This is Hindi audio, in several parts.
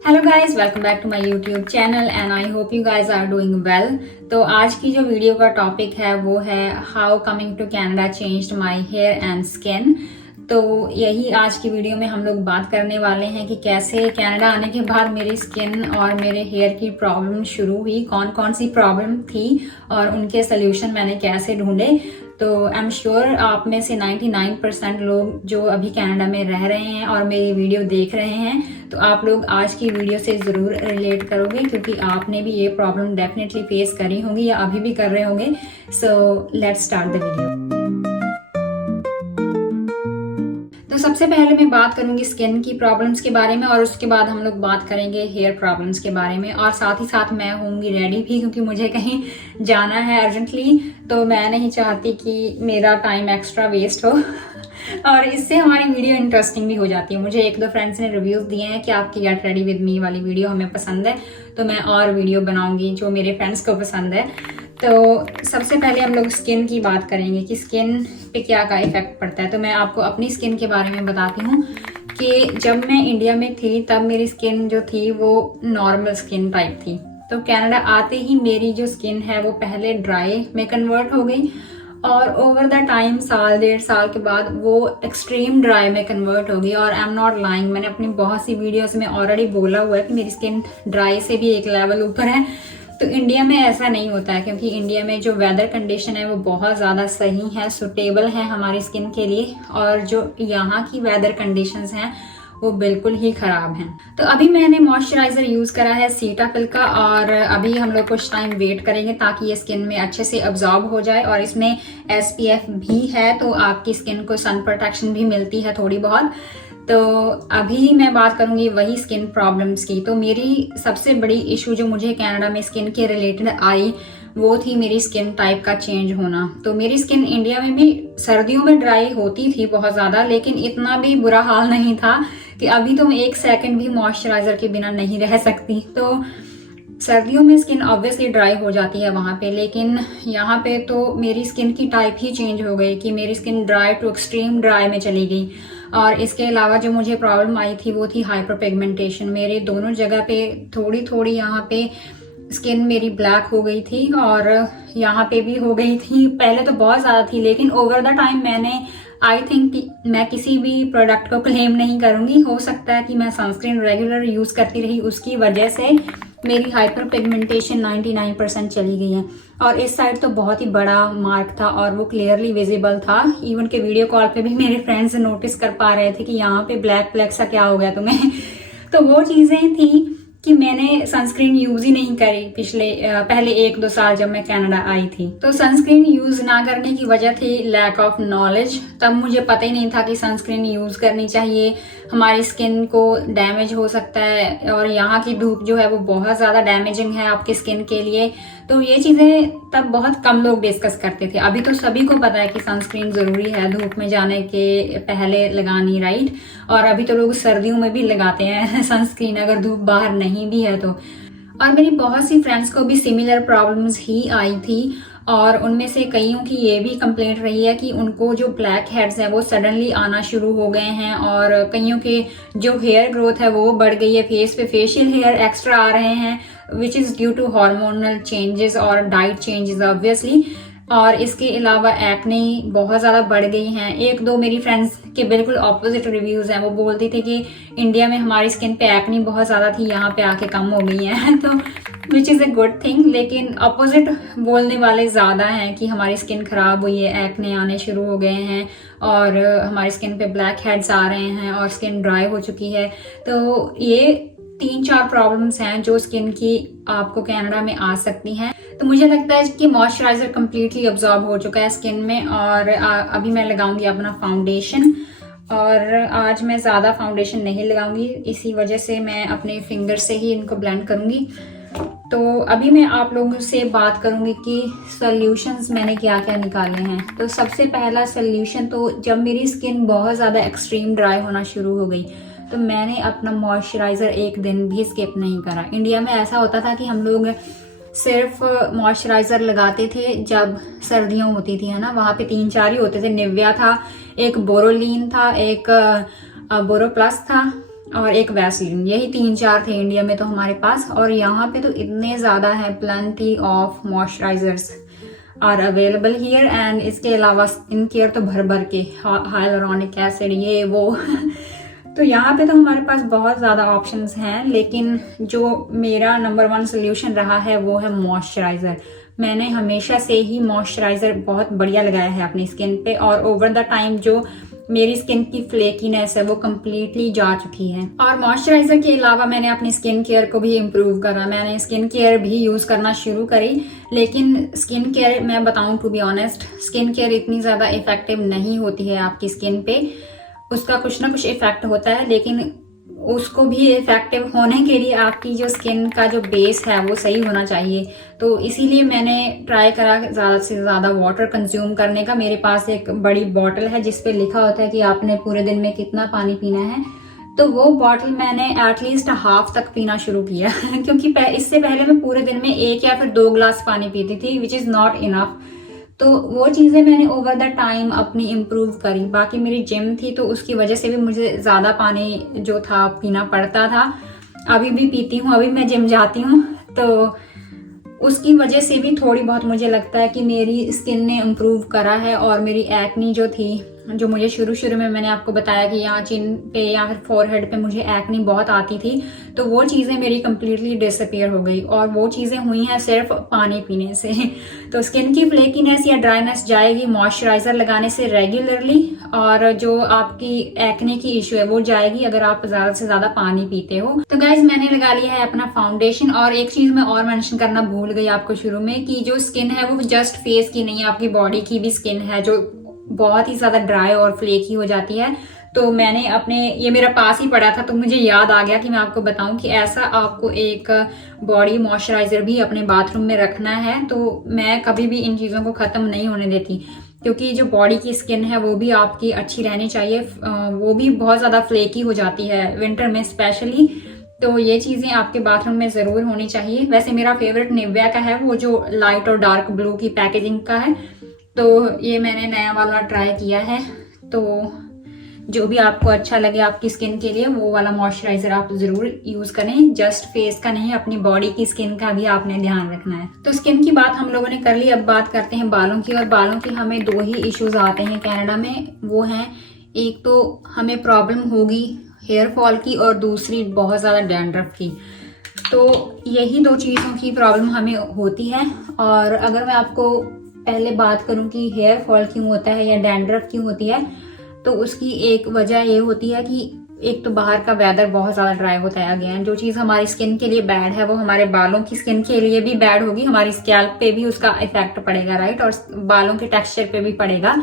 Hello guys, welcome back to my YouTube channel and I hope you guys are doing well. तो आज की जो वीडियो का टॉपिक है वो है how coming to Canada changed my hair and skin. तो यही आज की वीडियो में हम लोग बात करने वाले हैं कि कैसे कनाडा आने के बाद मेरी स्किन और मेरे हेयर की प्रॉब्लम शुरू हुई, कौन कौन सी प्रॉब्लम थी और उनके सोल्यूशन मैंने कैसे ढूंढे। तो आई एम श्योर आप में से 99% लोग जो अभी कनाडा में रह रहे हैं और मेरी वीडियो देख रहे हैं, तो आप लोग आज की वीडियो से ज़रूर रिलेट करोगे क्योंकि आपने भी ये प्रॉब्लम डेफिनेटली फेस करी होगी या अभी भी कर रहे होंगे। So let's start the video. तो सबसे पहले मैं बात करूंगी स्किन की प्रॉब्लम्स के बारे में और उसके बाद हम लोग बात करेंगे हेयर प्रॉब्लम्स के बारे में, और साथ ही साथ मैं होंगी रेडी भी क्योंकि मुझे कहीं जाना है अर्जेंटली। तो मैं नहीं चाहती कि मेरा टाइम एक्स्ट्रा वेस्ट हो और इससे हमारी वीडियो इंटरेस्टिंग भी हो जाती है। मुझे एक दो फ्रेंड्स ने रिव्यूज दिए हैं कि आपकी गेट रेडी विद मी वाली वीडियो हमें पसंद है, तो मैं और वीडियो बनाऊंगी जो मेरे फ्रेंड्स को पसंद है। तो सबसे पहले हम लोग स्किन की बात करेंगे कि स्किन पे क्या का इफेक्ट पड़ता है। तो मैं आपको अपनी स्किन के बारे में बताती हूँ कि जब मैं इंडिया में थी तब मेरी स्किन जो थी वो नॉर्मल स्किन टाइप थी। तो कनाडा आते ही मेरी जो स्किन है वो पहले ड्राई में कन्वर्ट हो गई और ओवर द टाइम साल डेढ़ साल के बाद वो एक्सट्रीम ड्राई में कन्वर्ट हो गई। और आई एम नॉट लाइंग, मैंने अपनी बहुत सी वीडियोस में ऑलरेडी बोला हुआ है कि मेरी स्किन ड्राई से भी एक लेवल ऊपर है। तो इंडिया में ऐसा नहीं होता है क्योंकि इंडिया में जो वेदर कंडीशन है वो बहुत ज़्यादा सही है, सुटेबल है हमारी स्किन के लिए, और जो यहाँ की वेदर कंडीशंस हैं वो बिल्कुल ही खराब हैं। तो अभी मैंने मॉइस्चराइजर यूज करा है सीटाफिल का, और अभी हम लोग कुछ टाइम वेट करेंगे ताकि ये स्किन में अच्छे से अब्जॉर्ब हो जाए। और इसमें SPF भी है तो आपकी स्किन को सन प्रोटेक्शन भी मिलती है थोड़ी बहुत। तो अभी मैं बात करूंगी वही स्किन प्रॉब्लम्स की। तो मेरी सबसे बड़ी इशू जो मुझे कनाडा में स्किन के रिलेटेड आई वो थी मेरी स्किन टाइप का चेंज होना। तो मेरी स्किन इंडिया में भी सर्दियों में ड्राई होती थी बहुत ज़्यादा, लेकिन इतना भी बुरा हाल नहीं था कि अभी तो मैं एक सेकंड भी मॉइस्चराइजर के बिना नहीं रह सकती। तो सर्दियों में स्किन ऑब्वियसली ड्राई हो जाती है वहाँ पे, लेकिन यहाँ पे तो मेरी स्किन की टाइप ही चेंज हो गई कि मेरी skin dry to extreme dry में चली गई। और इसके अलावा जो मुझे प्रॉब्लम आई थी वो थी हाइपर पिगमेंटेशन। मेरे दोनों जगह पे थोड़ी थोड़ी यहाँ पे स्किन मेरी ब्लैक हो गई थी और यहाँ पे भी हो गई थी। पहले तो बहुत ज़्यादा थी, लेकिन ओवर द टाइम मैंने आई थिंक मैं किसी भी प्रोडक्ट को क्लेम नहीं करूँगी, हो सकता है कि मैं सनस्क्रीन रेगुलर यूज़ करती रही उसकी वजह से मेरी हाइपर पिगमेंटेशन 99% चली गई है। और इस साइड तो बहुत ही बड़ा मार्क था और वो क्लियरली विजिबल था। इवन के वीडियो कॉल पे भी मेरे फ्रेंड्स नोटिस कर पा रहे थे कि यहाँ पे ब्लैक ब्लैक सा क्या हो गया तुम्हें। तो वो चीज़ें थी कि मैंने सनस्क्रीन यूज ही नहीं करी पहले 1-2 साल जब मैं कनाडा आई थी। तो सनस्क्रीन यूज ना करने की वजह थी लैक ऑफ नॉलेज। तब मुझे पता ही नहीं था कि सनस्क्रीन यूज करनी चाहिए, हमारी स्किन को डैमेज हो सकता है और यहाँ की धूप जो है वो बहुत ज़्यादा डैमेजिंग है आपकी स्किन के लिए। तो ये चीज़ें तब बहुत कम लोग डिस्कस करते थे। अभी तो सभी को पता है कि सनस्क्रीन ज़रूरी है धूप में जाने के पहले लगानी, राइट। और अभी तो लोग सर्दियों में भी लगाते हैं सनस्क्रीन अगर धूप बाहर नहीं भी है तो। और मेरी बहुत सी फ्रेंड्स को भी सिमिलर प्रॉब्लम्स ही आई थी और उनमें से कईयों की ये भी कंप्लेंट रही है कि उनको जो ब्लैक हेड्स हैं वो सडनली आना शुरू हो गए हैं, और कईयों के जो हेयर ग्रोथ है वो बढ़ गई है, फेस पे फेशियल हेयर एक्स्ट्रा आ रहे हैं which is due to hormonal changes और डाइट चेंजेस ऑब्वियसली। और इसके अलावा एक्ने बहुत ज़्यादा बढ़ गई हैं। 1-2 मेरी फ्रेंड्स के बिल्कुल ऑपोजिट रिव्यूज़ हैं, वो बोलती थी कि इंडिया में हमारी स्किन पे एक्ने बहुत ज़्यादा थी, यहाँ पे आके कम हो गई है। तो which is a good thing, लेकिन अपोजिट बोलने वाले ज़्यादा हैं कि हमारी स्किन ख़राब हुई है, एक्ने आने शुरू हो गए हैं और हमारी स्किन पे ब्लैक हेड्स आ रहे हैं और स्किन ड्राई हो चुकी है। तो ये 3-4 प्रॉब्लम्स हैं जो स्किन की आपको कनाडा में आ सकती हैं। तो मुझे लगता है कि मॉइस्चराइजर कम्प्लीटली अब्जॉर्ब हो चुका है स्किन में, और अभी मैं लगाऊंगी अपना फाउंडेशन। और आज मैं ज़्यादा फाउंडेशन नहीं लगाऊंगी, इसी वजह से मैं अपने फिंगर से ही इनको ब्लेंड करूंगी। तो अभी मैं आप लोगों से बात करूंगी कि सॉल्यूशंस मैंने क्या क्या निकाले हैं। तो सबसे पहला सॉल्यूशन, तो जब मेरी स्किन बहुत ज़्यादा एक्सट्रीम ड्राई होना शुरू हो गई तो मैंने अपना मॉइस्चराइजर एक दिन भी स्किप नहीं करा। इंडिया में ऐसा होता था कि हम लोग सिर्फ मॉइस्चराइजर लगाते थे जब सर्दियों होती थी, है ना। वहाँ पे 3-4 ही होते थे, निविया था, एक बोरोलीन था, एक बोरो प्लस था, और एक वैसलीन, यही 3-4 थे इंडिया में तो हमारे पास। और यहाँ पे तो इतने ज़्यादा है, plenty of moisturisers are available here. And इसके अलावा स्किन केयर तो भर भर के, हाइलुरोनिक एसिड ये वो तो यहाँ पे तो हमारे पास बहुत ज़्यादा ऑप्शंस हैं, लेकिन जो मेरा नंबर 1 सोल्यूशन रहा है वो है मॉइस्चराइज़र। मैंने हमेशा से ही मॉइस्चराइज़र बहुत बढ़िया लगाया है अपनी स्किन पे, और ओवर द टाइम जो मेरी स्किन की फ्लेकीनेस है वो कम्प्लीटली जा चुकी है। और मॉइस्चराइजर के अलावा मैंने अपनी स्किन केयर को भी इम्प्रूव करा, मैंने स्किन केयर भी यूज़ करना शुरू करी। लेकिन स्किन केयर, मैं बताऊं to be honest, skin care इतनी ज़्यादा इफेक्टिव नहीं होती है आपकी स्किन पे। उसका कुछ ना कुछ इफेक्ट होता है, लेकिन उसको भी इफेक्टिव होने के लिए आपकी जो स्किन का जो बेस है वो सही होना चाहिए। तो इसीलिए मैंने ट्राई करा ज़्यादा से ज़्यादा वाटर कंज्यूम करने का। मेरे पास एक बड़ी बॉटल है जिस पे लिखा होता है कि आपने पूरे दिन में कितना पानी पीना है, तो वो बॉटल मैंने एटलीस्ट हाफ तक पीना शुरू किया क्योंकि इससे पहले मैं पूरे दिन में 1 या फिर 2 ग्लास पानी पीती थी, विच इज़ नॉट इनफ। तो वो चीज़ें मैंने ओवर द टाइम अपनी इम्प्रूव करी। बाकी मेरी जिम थी तो उसकी वजह से भी मुझे ज़्यादा पानी जो था पीना पड़ता था। अभी भी पीती हूँ, अभी मैं जिम जाती हूँ, तो उसकी वजह से भी थोड़ी बहुत मुझे लगता है कि मेरी स्किन ने इम्प्रूव करा है। और मेरी एक्नी जो थी, जो मुझे शुरू में मैंने आपको बताया कि यहाँ चिन पे या फिर फोरहेड पे मुझे एक्नी बहुत आती थी, तो वो चीज़ें मेरी कम्प्लीटली डिसअपियर हो गई। और वो चीज़ें हुई हैं सिर्फ पानी पीने से तो स्किन की फ्लेकीनेस या ड्राइनेस जाएगी मॉइस्चराइजर लगाने से रेगुलरली, और जो आपकी एक्ने की इशू है वो जाएगी अगर आप ज़्यादा से ज़्यादा पानी पीते हो। तो गाइज मैंने लगा लिया है अपना फाउंडेशन। और एक चीज़ मैं और मेंशन करना भूल गई आपको शुरू में, कि जो स्किन है वो जस्ट फेस की नहीं है, आपकी बॉडी की भी स्किन है जो बहुत ही ज़्यादा ड्राई और फ्लेकी हो जाती है। तो मैंने अपने, ये मेरा पास ही पड़ा था तो मुझे याद आ गया कि मैं आपको बताऊं कि ऐसा आपको एक बॉडी मॉइस्चराइजर भी अपने बाथरूम में रखना है। तो मैं कभी भी इन चीज़ों को ख़त्म नहीं होने देती, क्योंकि जो बॉडी की स्किन है वो भी आपकी अच्छी रहनी चाहिए। वो भी बहुत ज़्यादा फ्लेकी हो जाती है विंटर में स्पेशली, तो ये चीज़ें आपके बाथरूम में ज़रूर होनी चाहिए। वैसे मेरा फेवरेट निविया का है, वो जो लाइट और डार्क ब्लू की पैकेजिंग का है, तो ये मैंने नया वाला ट्राई किया है। तो जो भी आपको अच्छा लगे आपकी स्किन के लिए वो वाला मॉइस्चराइजर आप जरूर यूज करें। जस्ट फेस का नहीं, अपनी बॉडी की स्किन का भी आपने ध्यान रखना है। तो स्किन की बात हम लोगों ने कर ली, अब बात करते हैं बालों की। और बालों की हमें 2 ही इश्यूज आते हैं कनाडा में, वो हैं, एक तो हमें प्रॉब्लम होगी हेयर फॉल की, और दूसरी बहुत ज़्यादा डैंड्रफ की। तो यही 2 चीज़ों की प्रॉब्लम हमें होती है। और अगर मैं आपको पहले बात करूं कि हेयर फॉल क्यों होता है या डैंड्रफ क्यों होती है, तो उसकी एक वजह ये होती है कि एक तो बाहर का वेदर बहुत ज़्यादा ड्राई होता है। अगेन जो चीज़ हमारी स्किन के लिए बैड है वो हमारे बालों की स्किन के लिए भी बैड होगी, हमारी स्कैल्प पे भी उसका इफेक्ट पड़ेगा, राइट, और बालों के टेक्सचर पे भी पड़ेगा।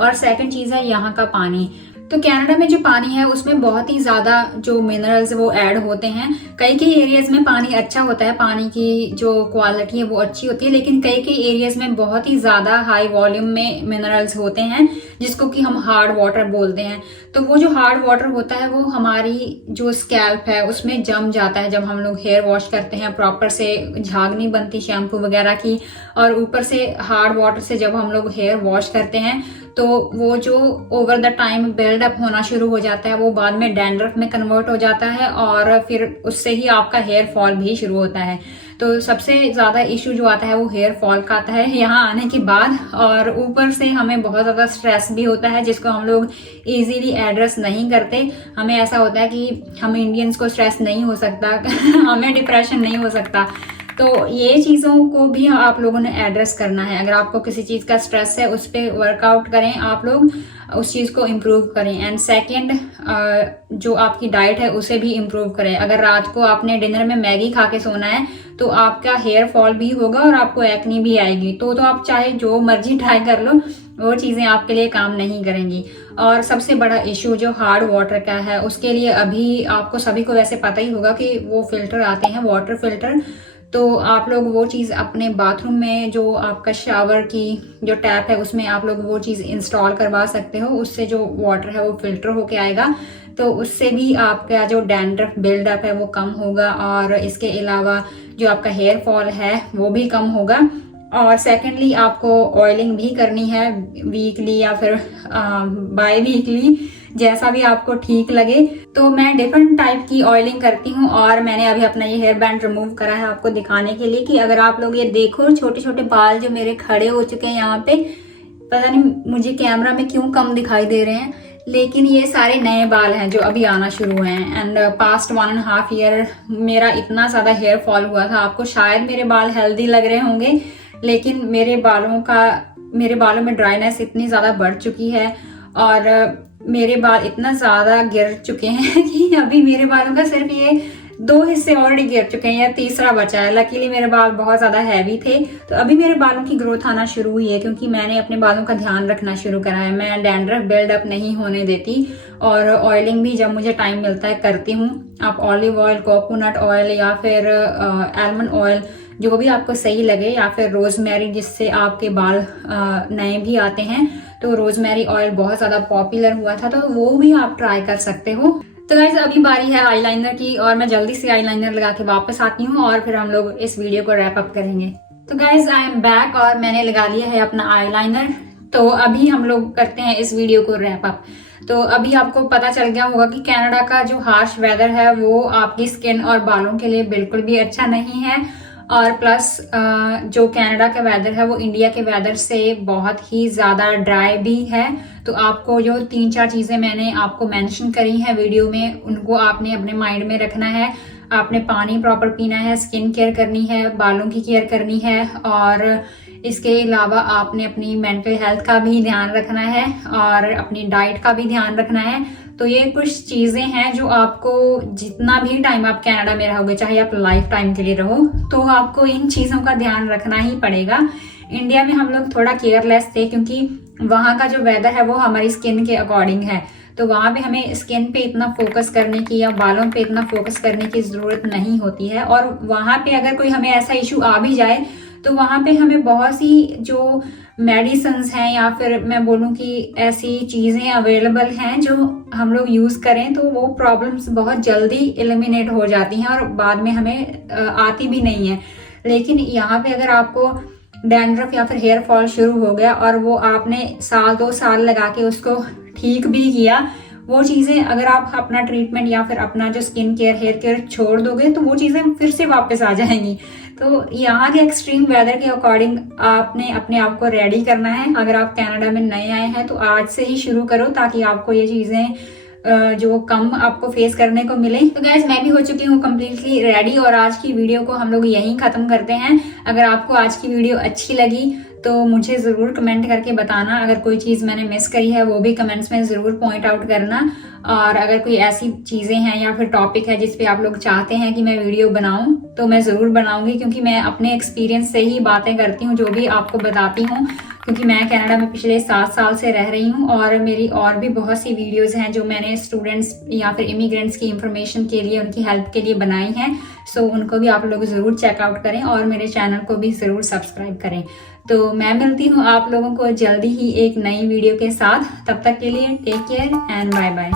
और सेकंड चीज़ है यहाँ का पानी। तो कनाडा में जो पानी है उसमें बहुत ही ज़्यादा जो मिनरल्स वो ऐड होते हैं। कई कई एरियाज में पानी अच्छा होता है, पानी की जो क्वालिटी है वो अच्छी होती है, लेकिन कई कई एरियाज में बहुत ही ज़्यादा हाई वॉल्यूम में मिनरल्स होते हैं, जिसको कि हम हार्ड वाटर बोलते हैं। तो वो जो हार्ड वाटर होता है वो हमारी जो स्कैल्प है उसमें जम जाता है। जब हम लोग हेयर वॉश करते हैं प्रॉपर से, झाग नहीं बनती शैम्पू वगैरह की, और ऊपर से हार्ड वाटर से जब हम लोग हेयर वॉश करते हैं तो वो जो ओवर द टाइम बिल्डअप होना शुरू हो जाता है वो बाद में डैंड्रफ में कन्वर्ट हो जाता है, और फिर उससे ही आपका हेयर फॉल भी शुरू होता है। तो सबसे ज़्यादा इशू जो आता है वो हेयर फॉल का आता है यहाँ आने के बाद। और ऊपर से हमें बहुत ज़्यादा स्ट्रेस भी होता है, जिसको हम लोग इजीली एड्रेस नहीं करते। हमें ऐसा होता है कि हम इंडियंस को स्ट्रेस नहीं हो सकता हमें डिप्रेशन नहीं हो सकता। तो ये चीज़ों को भी आप लोगों ने एड्रेस करना है। अगर आपको किसी चीज़ का स्ट्रेस है उस पर वर्कआउट करें, आप लोग उस चीज़ को इम्प्रूव करें। एंड सेकंड, जो आपकी डाइट है उसे भी इम्प्रूव करें। अगर रात को आपने डिनर में मैगी खा के सोना है तो आपका हेयर फॉल भी होगा और आपको एक्नी भी आएगी। तो आप चाहे जो मर्जी ट्राई कर लो, वो चीज़ें आपके लिए काम नहीं करेंगी। और सबसे बड़ा इशू जो हार्ड वाटर का है, उसके लिए अभी आपको सभी को वैसे पता ही होगा कि वो फिल्टर आते हैं, वाटर फिल्टर। तो आप लोग वो चीज़ अपने बाथरूम में, जो आपका शावर की जो टैप है उसमें आप लोग वो चीज़ इंस्टॉल करवा सकते हो। उससे जो वाटर है वो फिल्टर होके आएगा, तो उससे भी आपका जो डैंड्रफ बिल्डअप है वो कम होगा। और इसके अलावा जो आपका हेयर फॉल है वो भी कम होगा। और सेकेंडली आपको ऑयलिंग भी करनी है वीकली या फिर बाय वीकली, जैसा भी आपको ठीक लगे। तो मैं डिफरेंट टाइप की ऑयलिंग करती हूँ और मैंने अभी अपना ये हेयर बैंड रिमूव करा है आपको दिखाने के लिए कि अगर आप लोग ये देखो, छोटे छोटे बाल जो मेरे खड़े हो चुके हैं यहाँ पे, पता नहीं मुझे कैमरा में क्यों कम दिखाई दे रहे हैं, लेकिन ये सारे नए बाल हैं जो अभी आना शुरू हुए हैं। एंड पास्ट 1.5 ईयर मेरा इतना ज्यादा हेयर फॉल हुआ था, आपको शायद मेरे बाल हेल्दी लग रहे होंगे, लेकिन मेरे बालों में ड्राइनेस इतनी ज्यादा बढ़ चुकी है और मेरे बाल इतना ज्यादा गिर चुके हैं कि अभी मेरे बालों का सिर्फ ये 2 हिस्से ऑलरेडी गिर चुके हैं, या तीसरा बचा है। लकीली मेरे बाल बहुत ज्यादा हैवी थे, तो अभी मेरे बालों की ग्रोथ आना शुरू हुई है क्योंकि मैंने अपने बालों का ध्यान रखना शुरू करा है। मैं डैंड्रफ बिल्डअप नहीं होने देती और ऑयलिंग भी जब मुझे टाइम मिलता है करती हूँ। आप ऑलिव ऑयल, कोकोनट ऑयल या फिर आलमंड ऑयल, जो भी आपको सही लगे, या फिर रोजमेरी जिससे आपके बाल नए भी आते हैं, तो रोजमेरी ऑयल बहुत ज्यादा पॉपुलर हुआ था, तो वो भी आप ट्राई कर सकते हो। तो गाइस अभी बारी है आईलाइनर की और मैं जल्दी से आईलाइनर लगा के वापस आती हूँ और फिर हम लोग इस वीडियो को रैप अप करेंगे। तो गाइस आई एम बैक और मैंने लगा लिया है अपना आईलाइनर। तो अभी हम लोग करते हैं इस वीडियो को रैप अप। तो अभी आपको पता चल गया होगा कि कनाडा का जो हार्श वेदर है वो आपकी स्किन और बालों के लिए बिल्कुल भी अच्छा नहीं है, और प्लस जो कनाडा का वेदर है वो इंडिया के वेदर से बहुत ही ज़्यादा ड्राई भी है। तो आपको जो 3-4 चीज़ें मैंने आपको मेंशन करी हैं वीडियो में, उनको आपने अपने माइंड में रखना है। आपने पानी प्रॉपर पीना है, स्किन केयर करनी है, बालों की केयर करनी है, और इसके अलावा आपने अपनी मेंटल हेल्थ का भी ध्यान रखना है और अपनी डाइट का भी ध्यान रखना है। तो ये कुछ चीजें हैं जो आपको जितना भी टाइम आप कनाडा में रहोगे, चाहे आप लाइफ टाइम के लिए रहो, तो आपको इन चीजों का ध्यान रखना ही पड़ेगा। इंडिया में हम लोग थोड़ा केयरलेस थे क्योंकि वहाँ का जो वेदर है वो हमारी स्किन के अकॉर्डिंग है, तो वहाँ पे हमें स्किन पे इतना फोकस करने की या बालों पे इतना फोकस करने की जरूरत नहीं होती है। और वहाँ पे अगर कोई हमें ऐसा इशू आ भी जाए तो वहाँ पे हमें बहुत सी जो मेडिसिन्स हैं या फिर मैं बोलूँ कि ऐसी चीज़ें अवेलेबल हैं जो हम लोग यूज़ करें तो वो प्रॉब्लम्स बहुत जल्दी एलिमिनेट हो जाती हैं और बाद में हमें आती भी नहीं है। लेकिन यहाँ पे अगर आपको डैंड्रफ या फिर हेयर फॉल शुरू हो गया और वो आपने 1-2 साल लगा के उसको ठीक भी किया, वो चीज़ें अगर आप अपना ट्रीटमेंट या फिर अपना जो स्किन केयर, हेयर केयर छोड़ दोगे तो वो चीज़ें फिर से वापस आ जाएंगी। तो यहाँ के एक्सट्रीम वेदर के अकॉर्डिंग आपने अपने आप को रेडी करना है। अगर आप कनाडा में नए आए हैं तो आज से ही शुरू करो ताकि आपको ये चीज़ें जो कम आपको फेस करने को मिले। तो गाइस मैं भी हो चुकी हूँ कम्प्लीटली रेडी और आज की वीडियो को हम लोग यहीं खत्म करते हैं। अगर आपको आज की वीडियो अच्छी लगी तो मुझे ज़रूर कमेंट करके बताना। अगर कोई चीज़ मैंने मिस करी है वो भी कमेंट्स में ज़रूर पॉइंट आउट करना। और अगर कोई ऐसी चीज़ें हैं या फिर टॉपिक है जिस पे आप लोग चाहते हैं कि मैं वीडियो बनाऊं तो मैं ज़रूर बनाऊंगी, क्योंकि मैं अपने एक्सपीरियंस से ही बातें करती हूँ, जो भी आपको बताती हूँ, क्योंकि मैं कनाडा में पिछले 7 साल से रह रही हूँ और मेरी और भी बहुत सी वीडियोज़ हैं जो मैंने स्टूडेंट्स या फिर इमिग्रेंट्स की इंफॉर्मेशन के लिए, उनकी हेल्प के लिए बनाई हैं। सो उनको भी आप लोग ज़रूर चेकआउट करें और मेरे चैनल को भी ज़रूर सब्सक्राइब करें। तो मैं मिलती हूँ आप लोगों को जल्दी ही एक नई वीडियो के साथ। तब तक के लिए take care and bye bye.